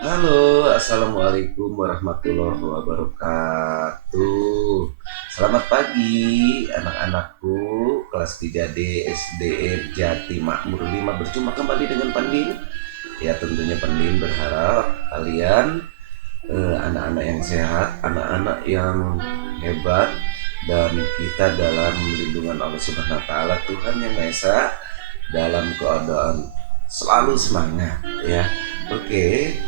Halo, assalamualaikum warahmatullahi wabarakatuh. Selamat pagi, anak-anakku kelas 3D SDN Jati Makmur 5. Berjumpa kembali dengan Pandin. Ya, tentunya Pandin berharap kalian anak-anak yang sehat, anak-anak yang hebat, dan kita dalam lindungan Allah Subhanahu wa Ta'ala, Tuhan yang Maha Esa, dalam keadaan selalu semangat ya. Oke,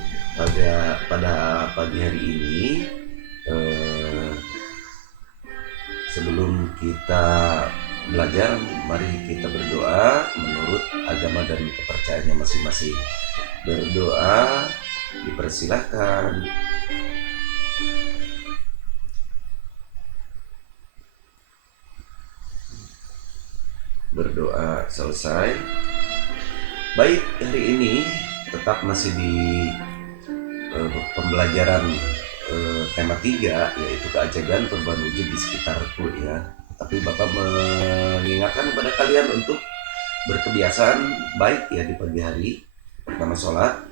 pada pagi hari ini, eh, sebelum kita belajar, mari kita berdoa menurut agama dan kepercayaannya masing-masing. Berdoa dipersilahkan. Berdoa selesai. Baik, hari ini tetap masih di pembelajaran tema 3, yaitu keajaiban perubahan wujud di sekitarku ya. Tapi Bapak mengingatkan kepada kalian untuk berkebiasaan baik ya di pagi hari. Pertama sholat,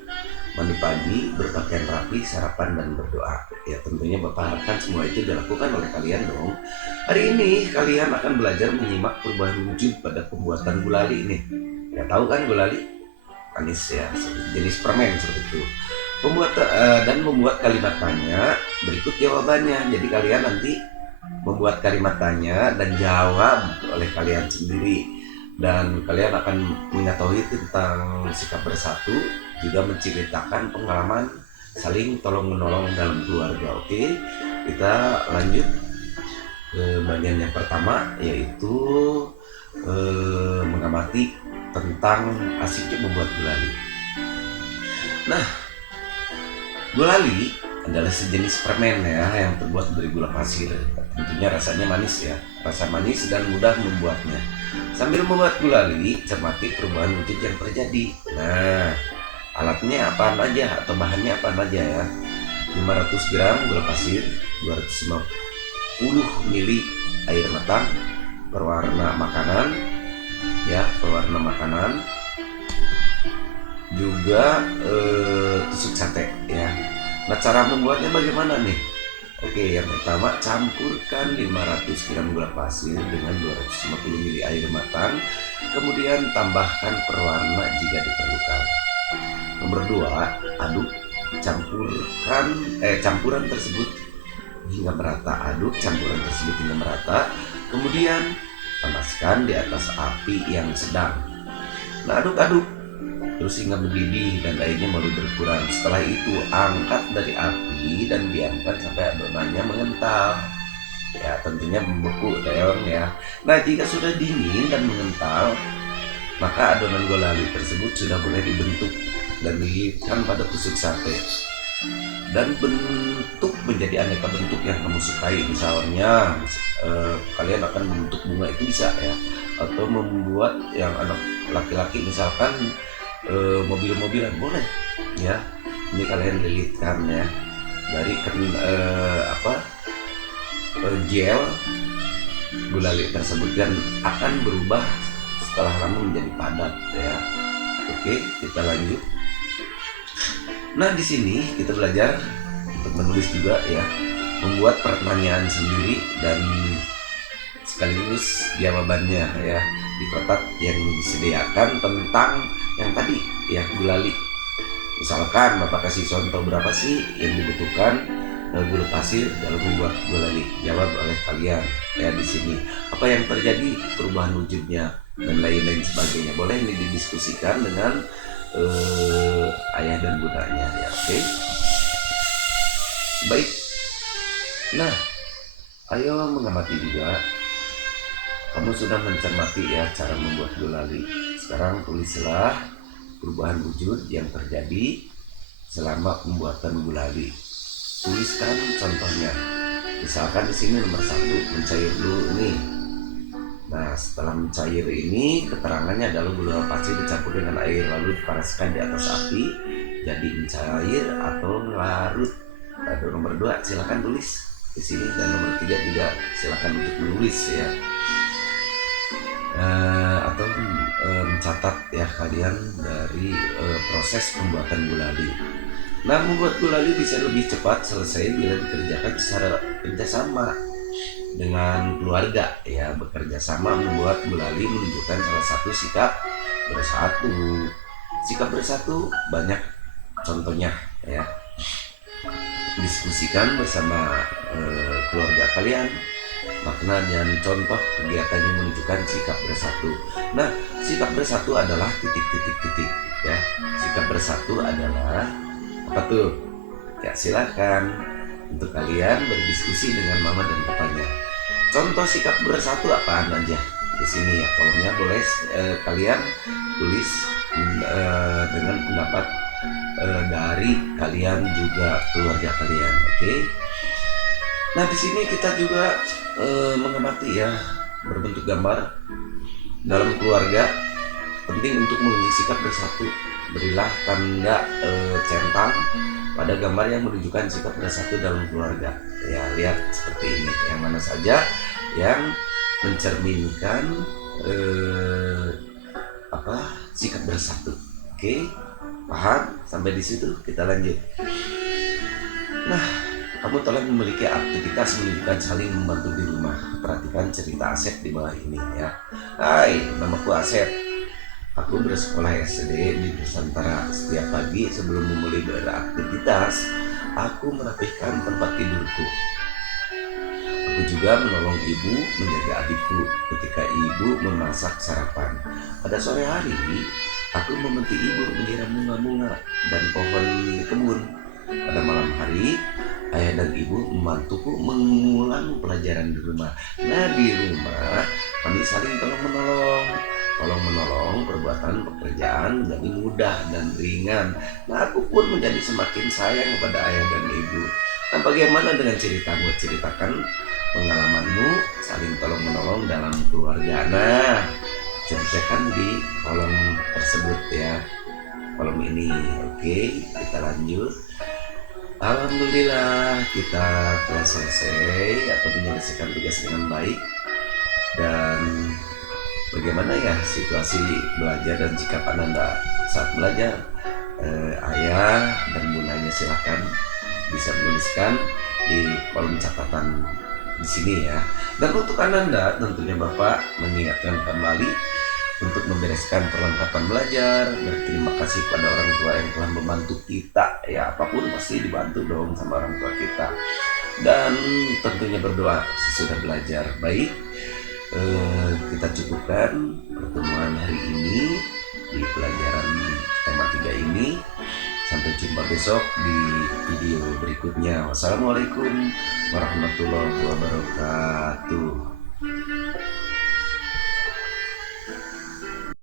mandi pagi, berpakaian rapi, sarapan, dan berdoa. Ya tentunya Bapak harapkan semua itu dilakukan oleh kalian dong. Hari ini kalian akan belajar menyimak perubahan wujud pada pembuatan gulali ini. Ya tahu kan gulali? Manis ya, jenis permen seperti itu. Dan membuat kalimat tanya, berikut jawabannya. Jadi kalian nanti membuat kalimat tanya dan jawab oleh kalian sendiri, dan kalian akan mengetahui tentang sikap bersatu, juga menceritakan pengalaman saling tolong menolong dalam keluarga. Oke, kita lanjut ke bagian yang pertama, yaitu mengamati tentang asiknya membuat gulali. Nah, gulali adalah sejenis permen ya yang terbuat dari gula pasir. Tentunya rasanya manis ya, rasa manis dan mudah membuatnya. Sambil membuat gulali, cermati perubahan wujud yang terjadi. Nah, alatnya apa aja atau bahannya apa aja ya? 500 gram gula pasir, 250 ml air matang, perwarna makanan ya, juga tusuk sate ya. Nah, cara membuatnya bagaimana nih? Oke, yang pertama, campurkan 500 gram gula pasir dengan 250 ml air matang, kemudian tambahkan perwarna jika diperlukan. Nomor 2, aduk campuran tersebut hingga merata. Kemudian panaskan di atas api yang sedang. Nah, aduk-aduk terus hingga mendidih dan airnya mulai berkurang. Setelah itu angkat dari api dan diamkan sampai adonannya mengental. Ya tentunya membeku teong ya. Nah, jika sudah dingin dan mengental, maka adonan gulali tersebut sudah mulai dibentuk dan dililitkan pada tusuk sate, dan bentuk menjadi aneka bentuk yang kamu sukai. Misalnya kalian akan membentuk bunga, itu bisa ya, atau membuat yang anak laki-laki misalkan mobil-mobilan boleh ya. Ini kalian lilitkan ya dari gel gulali tersebut, dan akan berubah setelah lama menjadi padat ya. Oke, kita lanjut. Nah, di sini kita belajar untuk menulis juga ya, membuat pertanyaan sendiri dan sekaligus jawabannya ya di kotak yang disediakan tentang yang tadi ya, gulali. Misalkan Bapak kasih contoh berapa sih yang dibutuhkan gula pasir dalam membuat gulali, jawab oleh kalian ya di sini. Apa yang terjadi, perubahan wujudnya, dan lain-lain sebagainya. Boleh ini didiskusikan dengan ayah dan bundanya ya. Oke, baik. Nah, ayo mengamati juga. Kamu sudah mencermati ya cara membuat gulali. Sekarang tulislah perubahan wujud yang terjadi selama pembuatan gulali. Tuliskan contohnya. Misalkan di sini nomor 1, mencair dulu nih. Nah, setelah mencair ini, keterangannya adalah gula pasir dicampur dengan air lalu dipanaskan di atas api jadi mencair atau larut. Lalu nomor 2, silakan tulis di sini, dan nomor 3 juga silakan untuk menulis ya. Atau mencatat ya kalian dari proses pembuatan gulali. Nah, membuat gulali bisa lebih cepat selesai bila dikerjakan secara kerjasama dengan keluarga ya. Bekerja sama membuat gulali menunjukkan salah satu sikap bersatu. Sikap bersatu banyak contohnya ya. Diskusikan bersama keluarga kalian makna dan contoh kegiatan yang menunjukkan sikap bersatu. Nah, sikap bersatu adalah titik ya. Sikap bersatu adalah apa tuh? Ya, silakan untuk kalian berdiskusi dengan mama dan papanya. Contoh sikap bersatu apaan aja di sini ya. Kolomnya boleh kalian tulis dengan pendapat dari kalian juga keluarga kalian, oke? Nah, di sini kita juga mengamati ya, berbentuk gambar dalam keluarga penting untuk memiliki sikap bersatu. Berilah tanda centang pada gambar yang menunjukkan sikap bersatu dalam keluarga. Ya, lihat seperti ini. Yang mana saja yang mencerminkan sikap bersatu. Oke, paham? Sampai di situ kita lanjut. Nah, kamu telah memiliki aktivitas menunjukkan saling membantu di rumah. Perhatikan cerita Asep di bawah ini ya. Hai, namaku Asep. Aku bersekolah SD di Nusantara. Setiap pagi sebelum memulai beraktivitas, aku merapihkan tempat tidurku. Aku juga menolong ibu menjaga adikku ketika ibu memasak sarapan. Pada sore hari, aku membantu ibu menyiram bunga-bunga dan pohon di kebun. Pada malam hari, ayah dan ibu membantuku mengulang pelajaran di rumah. Nah, di rumah kami saling tolong-menolong perbuatan pekerjaan menjadi mudah dan ringan. Nah, aku pun menjadi semakin sayang kepada ayah dan ibu. Nah, bagaimana dengan ceritamu? Ceritakan pengalamanmu saling tolong-menolong dalam keluarga. Nah, ceritakan di kolom tersebut ya, kolom ini. Oke, kita lanjut. Alhamdulillah kita telah selesai atau menyelesaikan tugas dengan baik. Dan bagaimana ya situasi belajar dan sikap Ananda saat belajar? Ayah dan bundanya silakan bisa menuliskan di kolom catatan di sini ya. Dan untuk Ananda tentunya Bapak mengingatkan kembali untuk membereskan perlengkapan belajar. Berterima kasih pada orang tua yang telah membantu kita ya, apapun pasti dibantu dong sama orang tua kita. Dan tentunya berdoa sesudah belajar. Baik, kita cukupkan pertemuan hari ini di pelajaran tema 3 ini. Sampai jumpa besok di video berikutnya. Wassalamualaikum warahmatullahi wabarakatuh.